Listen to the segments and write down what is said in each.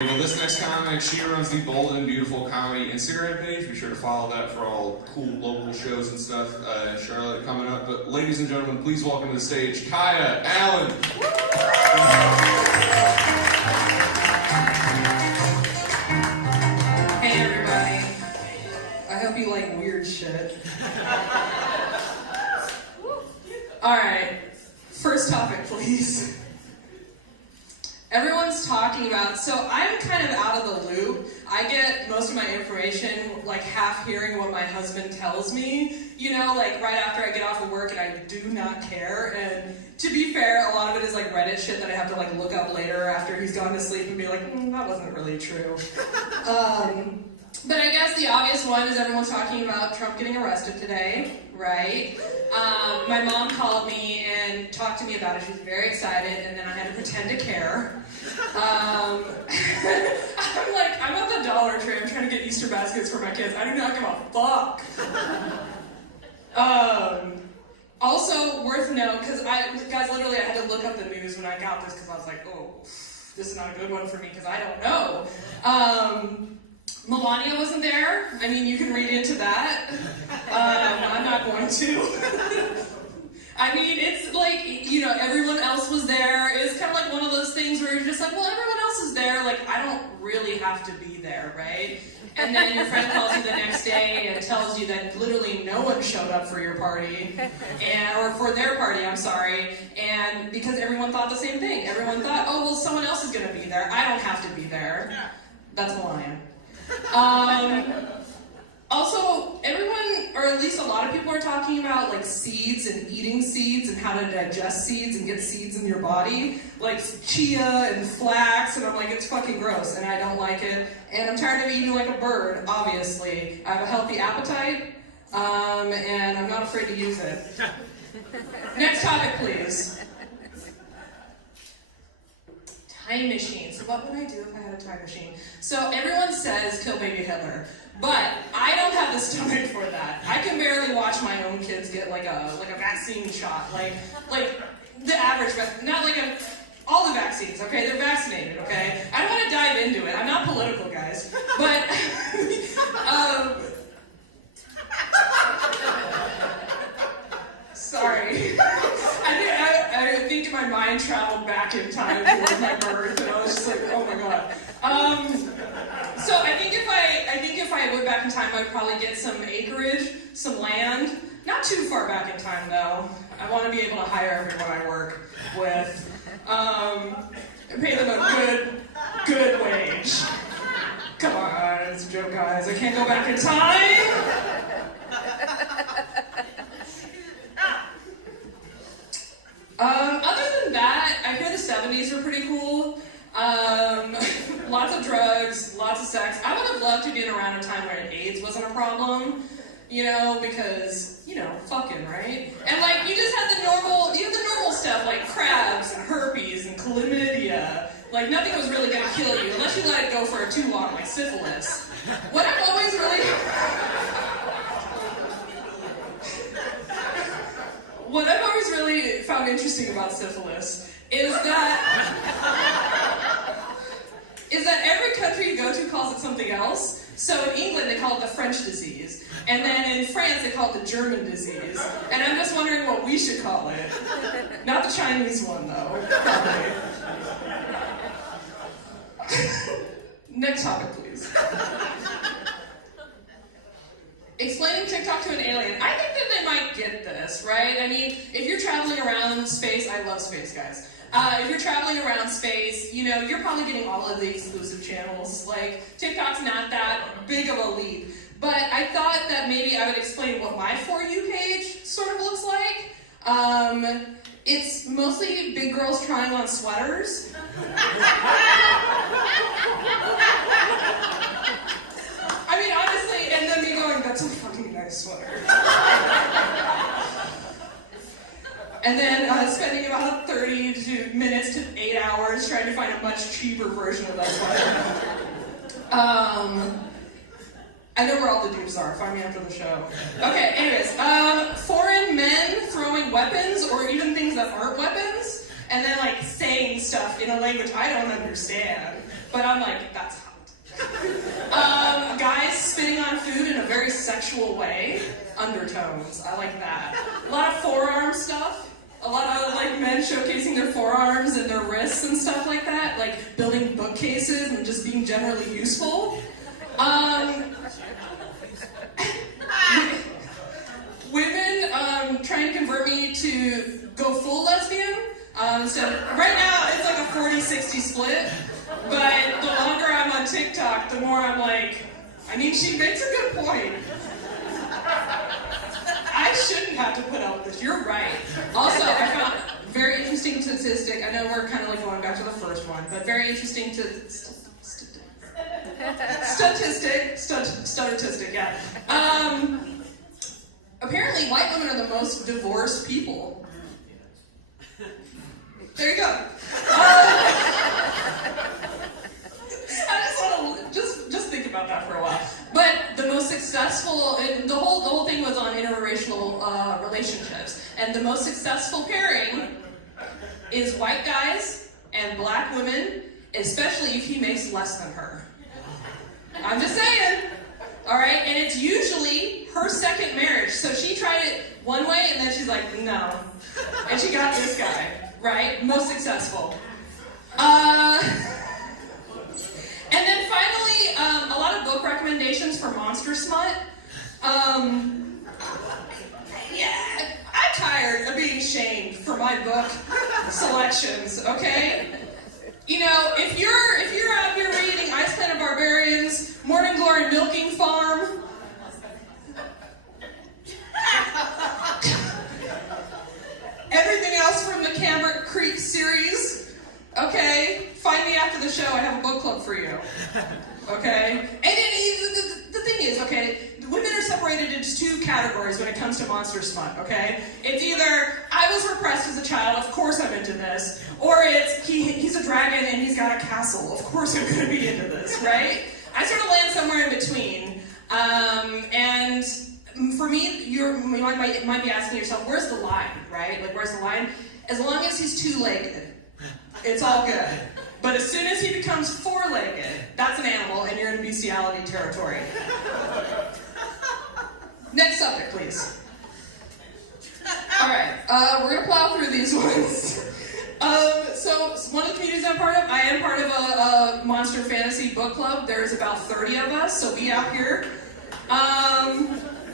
Well, this next comic, she runs the Bold and Beautiful Comedy Instagram page. Be sure to follow that for all cool local shows and stuff in Charlotte coming up. But ladies and gentlemen, please welcome to the stage Kaya Allen. Hey everybody. I hope you like weird shit. Alright, first topic please. Everyone's talking about, so I'm kind of out of the loop. I get most of my information like half hearing what my husband tells me, you know, like right after I get off of work, and I do not care. And to be fair, a lot of it is like Reddit shit that I have to like look up later after he's gone to sleep and be like, that wasn't really true. But I guess the obvious one is everyone's talking about Trump getting arrested today, right? My mom called me and talked to me about it. She was very excited, and then I had to pretend to care. I'm at the Dollar Tree. I'm trying to get Easter baskets for my kids. I do not give a fuck. Also, worth note, because guys, literally, I had to look up the news when I got this because I was like, oh, this is not a good one for me because I don't know. Melania wasn't there. I mean, you can read into that. I'm not going to. I mean, it's like, you know, everyone else was there. It was kind of like one of those things where you're just like, well, everyone else is there. Like, I don't really have to be there, right? And then your friend calls you the next day and tells you that literally no one showed up for your party, or for their party, I'm sorry, and because everyone thought the same thing. Everyone thought, oh, well, someone else is going to be there. I don't have to be there. That's Melania. Also, everyone, or at least a lot of people are talking about like seeds and eating seeds and how to digest seeds and get seeds in your body, like chia and flax, and I'm like, it's fucking gross and I don't like it, and I'm tired of eating like a bird, obviously. I have a healthy appetite, and I'm not afraid to use it. Next topic, please. Time machine. So what would I do if I had a time machine? So everyone says kill baby Hitler, but I don't have the stomach for that. I can barely watch my own kids get like a vaccine shot, like the average, not like all the vaccines. Okay, they're vaccinated. Okay, I don't want to dive into it. I'm not political, guys, but sorry. I think my mind traveled back in time towards my birth, and I was just like, oh my god. So I think if I went back in time, I'd probably get some acreage, some land. Not too far back in time, though. I want to be able to hire everyone I work with, and pay them a good wage. Come on, it's a joke, guys. I can't go back in time. Other than that, I hear the 70s were pretty cool. Lots of drugs, lots of sex. I would have loved to be around a time where AIDS wasn't a problem, you know, because, you know, fucking, right? And like, you just had the normal stuff like crabs and herpes and chlamydia. Like, nothing was really gonna kill you unless you let it go for too long, like syphilis. What I've always really found interesting about syphilis is that every country you go to calls it something else. So in England, they call it the French disease. And then in France, they call it the German disease. And I'm just wondering what we should call it. Not the Chinese one, though. Next topic, please. Explaining TikTok to an alien. I think that they might get this, right? I mean, if you're traveling around space, I love space, guys. If you're traveling around space, you know, you're probably getting all of the exclusive channels. Like, TikTok's not that big of a leap. But I thought that maybe I would explain what my For You page sort of looks like. It's mostly big girls trying on sweaters. I mean, honestly, and then me going, that's a fucking nice sweater. And then spending about 30 minutes to 8 hours trying to find a much cheaper version of that sweater. I know where all the dupes are. Find me after the show. Okay, anyways. Foreign men throwing weapons, or even things that aren't weapons, and then like saying stuff in a language I don't understand. but I'm like, that's hot. Guys spitting on food in a very sexual way, undertones. I like that. A lot of forearm stuff. A lot of like men showcasing their forearms and their wrists and stuff like that, like building bookcases and just being generally useful. Women trying to convert me to go full lesbian. So right now it's like a 40-60 split, but the longer I'm on TikTok, the more I'm like, I mean, she makes a good point. I shouldn't have to put up with this. You're right. Also, I found a very interesting statistic. I know we're kind of like going back to the first one, but very interesting statistic, yeah. Apparently, white women are the most divorced people. There you go. I just want to just think about that for a while. But the most successful, and the whole thing was on interracial relationships, and the most successful pairing is white guys and black women, especially if he makes less than her. I'm just saying. All right, and it's usually her second marriage. So she tried it one way, and then she's like, no, and she got this guy. Right, most successful. And then finally, a lot of book recommendations for Monster Smut. Yeah, I'm tired of being shamed for my book selections. Okay, you know, if you're out here reading Ice Planet Barbarians, Morning Glory Milking Farm. Everything else from the Cambric Creek series, okay? Find me after the show, I have a book club for you, okay? And the thing is, okay, women are separated into two categories when it comes to Monster Smut, okay? It's either, I was repressed as a child, of course I'm into this, or it's, he's a dragon and he's got a castle, of course I'm gonna be into this, right? I sort of land somewhere in between, and for me, you might be asking yourself, where's the line, right? Like, where's the line? As long as he's two-legged, it's all good. But as soon as he becomes four-legged, that's an animal, and you're in bestiality territory. Next subject, please. All right, we're gonna plow through these ones. So one of the communities I'm part of, I am part of a Monster Fantasy book club. There's about 30 of us, so we out here.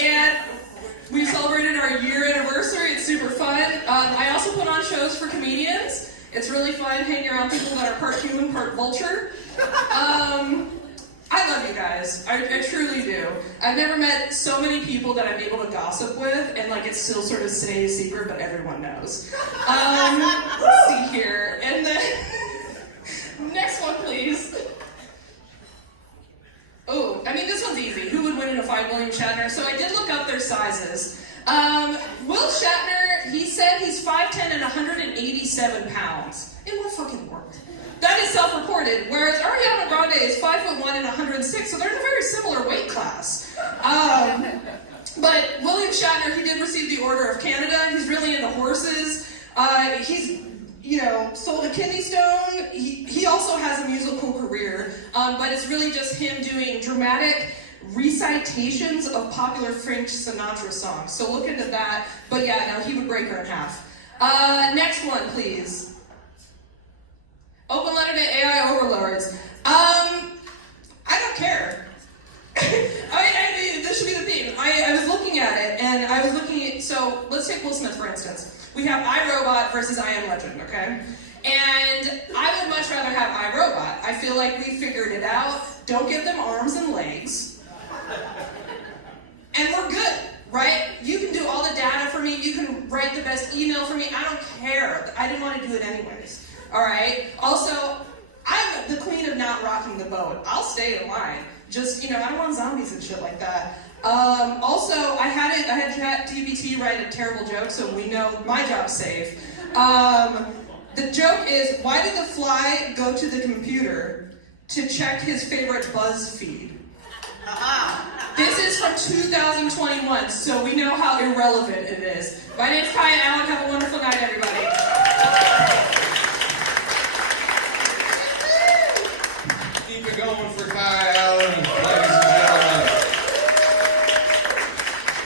And we celebrated our year anniversary. It's super fun. I also put on shows for comedians. It's really fun hanging around people that are part human, part vulture. I love you guys. I truly do. I've never met so many people that I'm able to gossip with, and like it's still sort of stays a secret, but everyone knows. Let's see here. And then, next one, please. Oh, I mean, this one's easy. Who would win in a fight, William Shatner? So I did look up their sizes. Will Shatner, he said he's 5'10" and 187 pounds. In what fucking world? That is self-reported, whereas Ariana Grande is 5'1" and 106, so they're in a very similar weight class. But William Shatner, he did receive the Order of Canada. He's really into horses. He's, you know, sold a kidney stone. He also has a musical career, but it's really just him doing dramatic recitations of popular Frank Sinatra songs. So look into that. But yeah, no, he would break her in half. Next one, please. Open letter to AI overlords. I don't care. I mean, this should be the theme. I was looking at it, and I was looking at, so let's take Will Smith, for instance. We have iRobot versus I Am Legend, okay? And I would much rather have iRobot. I feel like we figured it out. Don't give them arms and legs. And we're good, right? You can do all the data for me. You can write the best email for me. I don't care. I didn't want to do it anyways. All right? Also, I'm the queen of not rocking the boat. I'll stay in line. Just, you know, I don't want zombies and shit like that. Also, I had ChatGPT write a terrible joke, so we know my job's safe. The joke is, why did the fly go to the computer to check his favorite BuzzFeed? This is from 2021, so we know how irrelevant it is. My name's Kaya Allen. Have a wonderful night, everybody. going for Kaya.